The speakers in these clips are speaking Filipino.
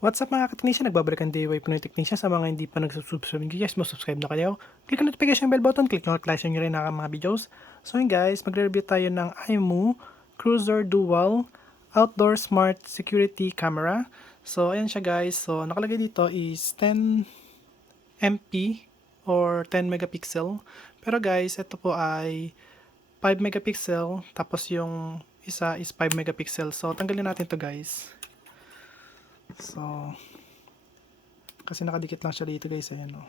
What's up mga ka-technician? Nagbabalik ang DIY Pinoy Technician. Sa mga hindi pa nag-subscribe guys, subscribe na kayo. Click ang notification bell button, click notification nyo rin ang mga videos. So yun guys, magre-review tayo ng iMu Cruiser Dual Outdoor Smart Security Camera. So ayan siya guys. So nakalagay dito is 10 MP or 10 megapixel. Pero guys, ito po ay 5 megapixel. Tapos yung isa is 5 megapixel. So tanggalin natin to guys. So kasi nakadikit lang siya dito guys, ayan o.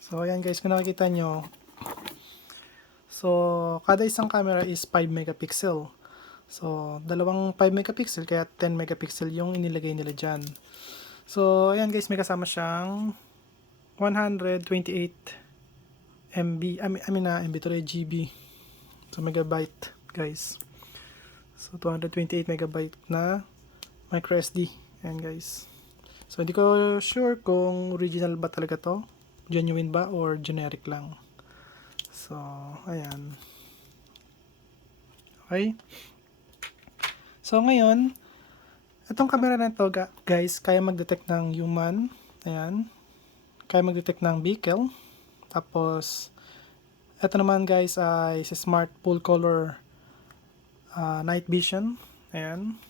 So ayan guys, kung nakikita nyo, so kada isang camera is 5 megapixel. So dalawang 5 megapixel kaya 10 megapixel yung inilagay nila dyan. So ayan guys, may kasama siyang 128 MB, MB to GB. So megabyte guys. So 228 megabyte na micro SD. Ayan guys. So hindi ko sure kung original ba talaga to, genuine ba or generic lang. So ayan. Okay. So ngayon, itong camera na to guys, kaya mag-detect ng human. Ayan. Kaya mag-detect ng vehicle. Tapos ito naman guys ay si smart full color night vision. Ayan.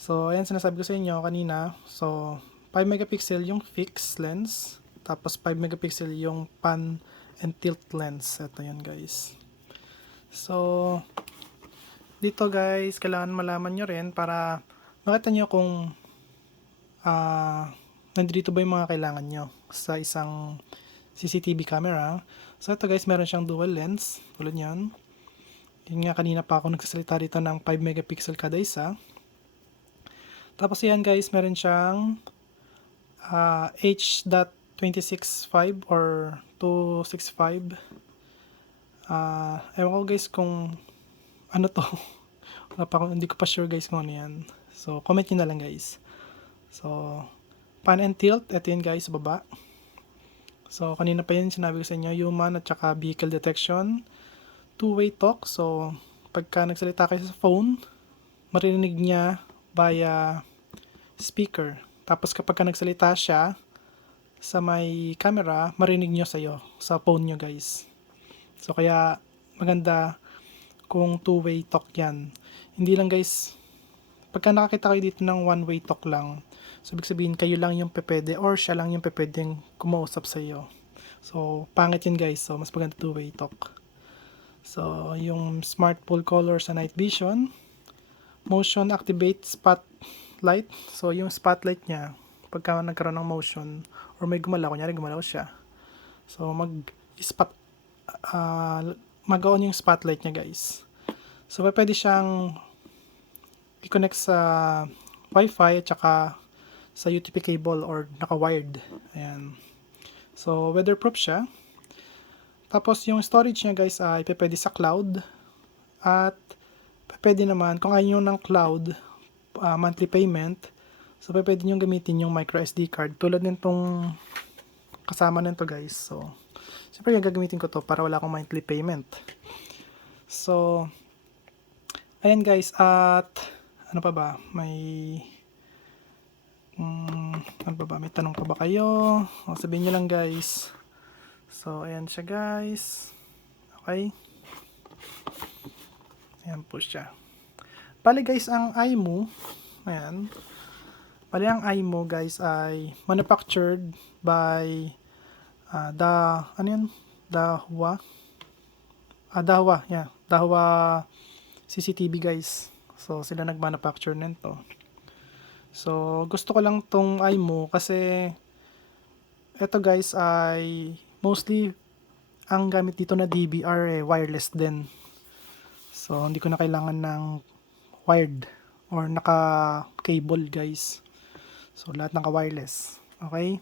So, ayan sinasabi ko sa inyo kanina. So, 5 megapixel yung fixed lens. Tapos 5 megapixel yung pan and tilt lens. Ito yan guys. So, dito guys, kailangan malaman nyo rin para makita nyo kung nandito ba yung mga kailangan nyo sa isang CCTV camera. So, ito guys, meron siyang dual lens. Tulad yan. Yun nga, kanina pa ako nagsasalita dito ng 5 megapixel kada isa. Tapos yan guys, meron siyang H.265 or 265. Ewan ko guys kung ano to. Hindi ko pa sure guys kung ano yan. So, comment nyo na lang guys. So, pan and tilt, ito yun guys, sa baba. So, kanina pa yun sinabi ko sa inyo, human at saka vehicle detection. Two-way talk. So, pagka nagsalita kayo sa phone, marinig niya via speaker. Tapos kapag ka nagsalita siya sa may camera, marinig nyo sa'yo, sa phone nyo guys. So, kaya maganda kung two-way talk yan. Hindi lang guys, pagka nakakita kayo dito ng one-way talk lang, so ibig sabihin kayo lang yung pepede or siya lang yung pepedeng kumausap sa iyo. So pangit yun guys, so mas maganda two-way talk. So yung smart full color sa night vision, motion activate spotlight. So yung spotlight niya, pagka nagkaroon ng motion or may gumalaw, kunyari gumalaw siya, so mag-on yung spotlight niya guys. So pwede siyang i-connect sa Wi-Fi at saka sa UTP cable or naka-wired. Ayan. So, weatherproof siya. Tapos, yung storage niya guys ay pwede sa cloud. At pwede naman, kung ayaw nyo ng cloud, monthly payment, so pwede nyo gamitin yung micro SD card. Tulad nitong kasama nito guys. So, siyempre gagamitin ko to para wala akong monthly payment. So, ayan guys, at ano pa ba? May ano pa ba? May tanong pa ba kayo? O, sabihin nyo lang guys. So, ayan siya guys. Okay. Ayan po siya. Bali guys, ang iMu, ayan. Bali ang iMu guys ay manufactured by Dahua. Dahua, yeah. Dahua CCTV guys. So, sila nag-manufacture nito. So, gusto ko lang tong iMu kasi ito guys ay mostly ang gamit dito na DVR wireless din. So, hindi ko na kailangan ng wired or naka-cable guys. So, lahat naka-wireless. Okay?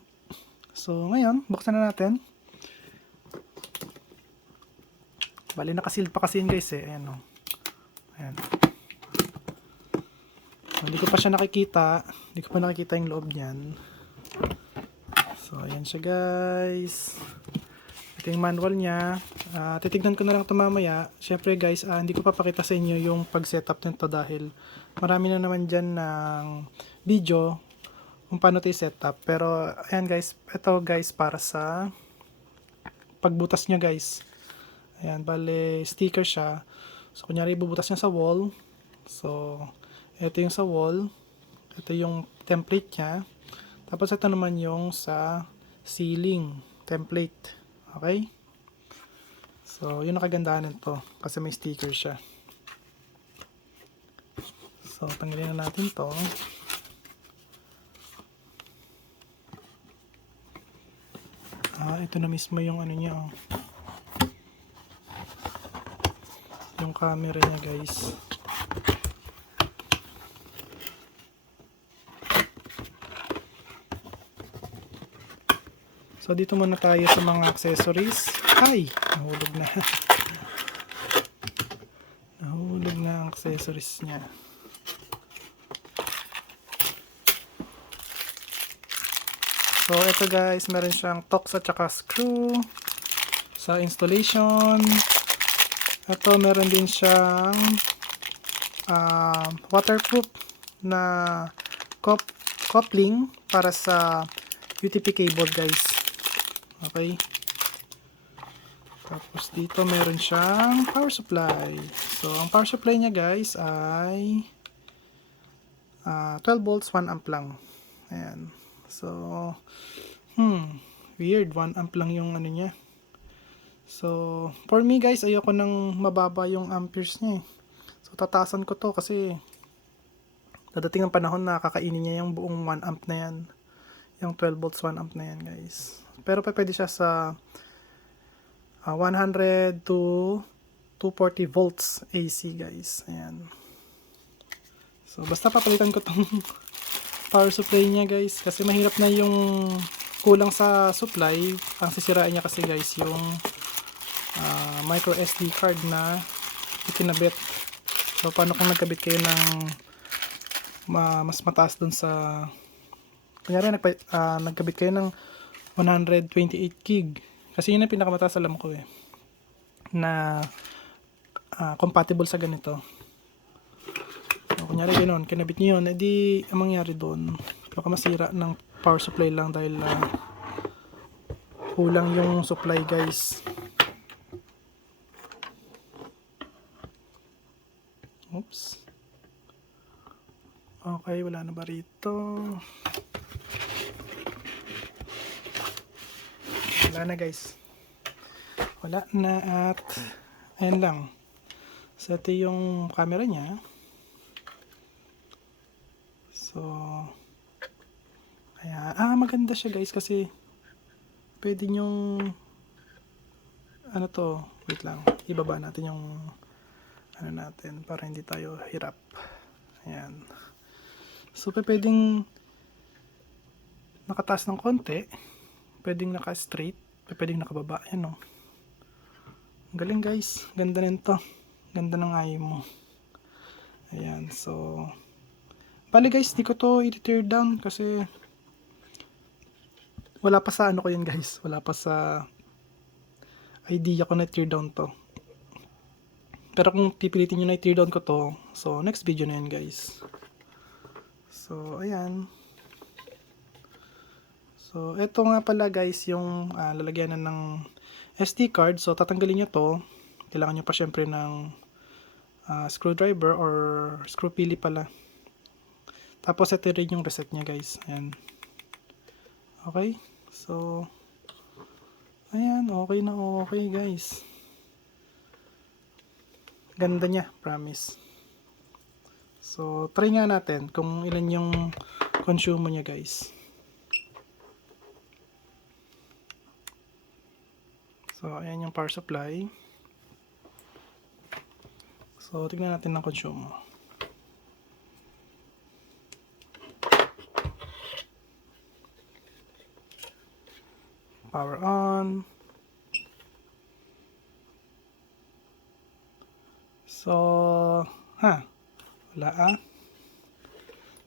So, ngayon, buksan na natin. Bali, nakasealed pa kasi yun guys eh. Ayan o. Ayan. Hindi ko pa siya nakikita. Hindi ko pa nakikita yung loob niyan. So, ayan siya guys. Ito yung manual niya. Titignan ko na lang ito mamaya. Syempre guys, hindi ko papakita sa inyo yung pag-setup nito dahil marami na naman dyan ng video kung paano ito i-setup. Pero ayan guys, ito guys para sa pagbutas niya guys. Ayan, bale sticker siya. So kunyari ibubutas niya sa wall. So ito yung sa wall. Ito yung template niya. Tapos ito naman yung sa ceiling template. Okay? So, yun ang kagandahan nito kasi may sticker siya. So, tanggalin na natin to. Ito na mismo yung ano niya, oh. Yung camera niya, guys. So, dito muna tayo sa mga accessories. Ay! Nahulog na. Nahulog na ang accessories niya. So, ito guys, meron siyang tox at saka screw sa installation. Ito, meron din siyang waterproof na coupling para sa UTP cable guys. Okay. Tapos dito meron siyang power supply. So, ang power supply niya guys ay 12 volts 1 amp lang. Ayan. So, weird. 1 amp lang yung ano niya. So, for me guys, ayoko nang mababa yung amperes niya eh. So, tataasan ko to kasi dadating ang panahon na kakainin niya yung buong 1 amp na yan. Yung 12 volts 1 amp na yan guys. Pero pwede siya sa 100 to 240 volts AC guys. Ayan. So, basta papalitan ko tong power supply niya guys. Kasi mahirap na yung kulang sa supply. Ang sisirain niya kasi guys yung micro SD card na ikinabit. So, paano kung nagkabit kayo ng mas mataas dun sa kunyari nagkabit kayo ng 128 gig. Kasi yun ang pinakamataas alam ko eh. Na compatible sa ganito. So, kunyari ganoon, kinabit nyo yun, edi ang mangyari doon, baka masira ng power supply lang dahil kulang yung supply guys. Oops. Okay, wala na ba rito? Wala na guys. Wala na at ayan lang. So ito yung camera niya. So ayan. Maganda siya guys kasi pwede nyong ano to, wait lang. Ibaba natin yung ano natin para hindi tayo hirap. Ayan. So pwedeng nakataas ng konti. Pwedeng naka-straight, pwedeng nakababa. Ayan o. Galing guys. Ganda nito. Ganda ng eye mo. Ayan. So, bali guys, di ko to i-tear down kasi wala pa sa ano ko yun guys. Wala pa sa idea ko na tear down to. Pero kung pipilitin nyo na i-tear down ko to, so next video na yan guys. So, ayan. So, eto nga pala guys yung lalagyanan ng SD card. So, tatanggalin nyo to. Kailangan nyo pa syempre ng screwdriver or screw pili pala. Tapos, ito rin yung reset nya guys. Ayan. Okay. So, ayan. Okay na okay guys. Ganda nya. Promise. So, try nga natin kung ilan yung consume nya guys. So, ayan yung power supply. So, tignan natin ng consume. Power on. So, wala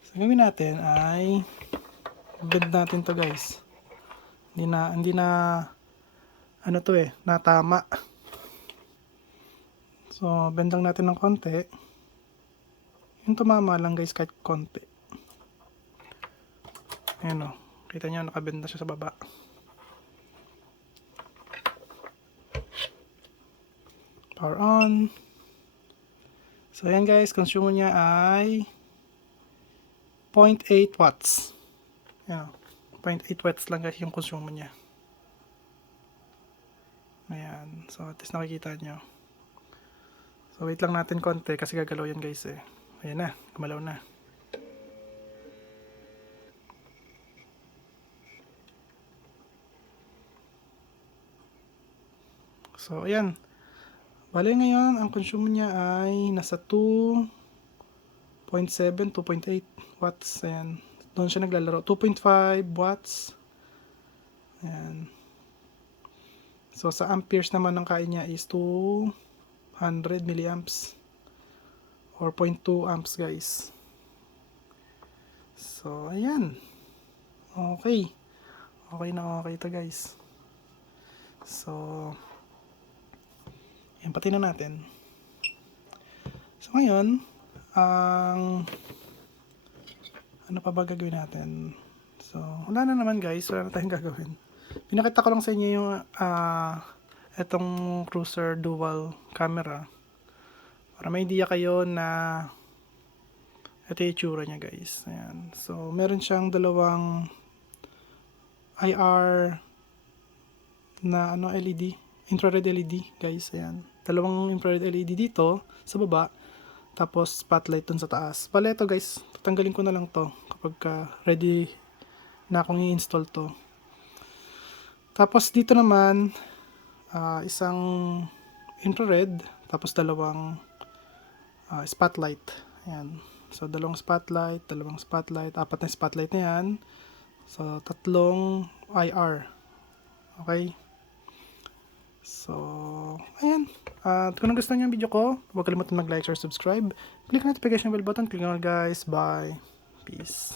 So, gawin natin ay bend natin to guys. Hindi na ano to natama. So, bend lang natin ng konti. Yung tumama lang guys, kahit konti. Ayan o. Kita nyo, nakabend na siya sa baba. Power on. So, ayan guys, consumer niya ay 0.8 watts. Ayan o. 0.8 watts lang guys yung consumer niya. Ayan. So, at least nakikita nyo. So, wait lang natin konti kasi gagalaw yan guys Ayan na, gumalaw na. So, ayan. Bale ngayon, ang consume niya ay nasa 2.7, 2.8 watts. Ayan. Doon siya naglalaro. 2.5 watts. Ayan. So, sa amperes naman ng kain niya is 200 milliamps. Or 0.2 amps, guys. So, ayan. Okay. Okay na okay ito, guys. So, yan, pati na natin. So, ngayon, ano pa ba gagawin natin? So, wala na naman guys. Wala na tayong gagawin. Pinakita ko lang sa inyo yung itong cruiser dual camera. Para may idea kayo na ito yung itsura niya guys. Ayan. So, meron siyang dalawang IR na LED. Infrared LED guys. Ayan. Dalawang infrared LED dito sa baba. Tapos spotlight dun sa taas. Pala ito guys, tatanggalin ko na lang to kapag ready na akong i-install to. Tapos dito naman, isang infrared, tapos dalawang spotlight. Ayan. So dalawang spotlight, apat na spotlight na yan. So tatlong IR. Okay? So, ayan. At kung nagustuhan niyo ang video ko, huwag kalimutan mag-like, share, subscribe. Click ang notification bell button. Click on guys. Bye. Peace.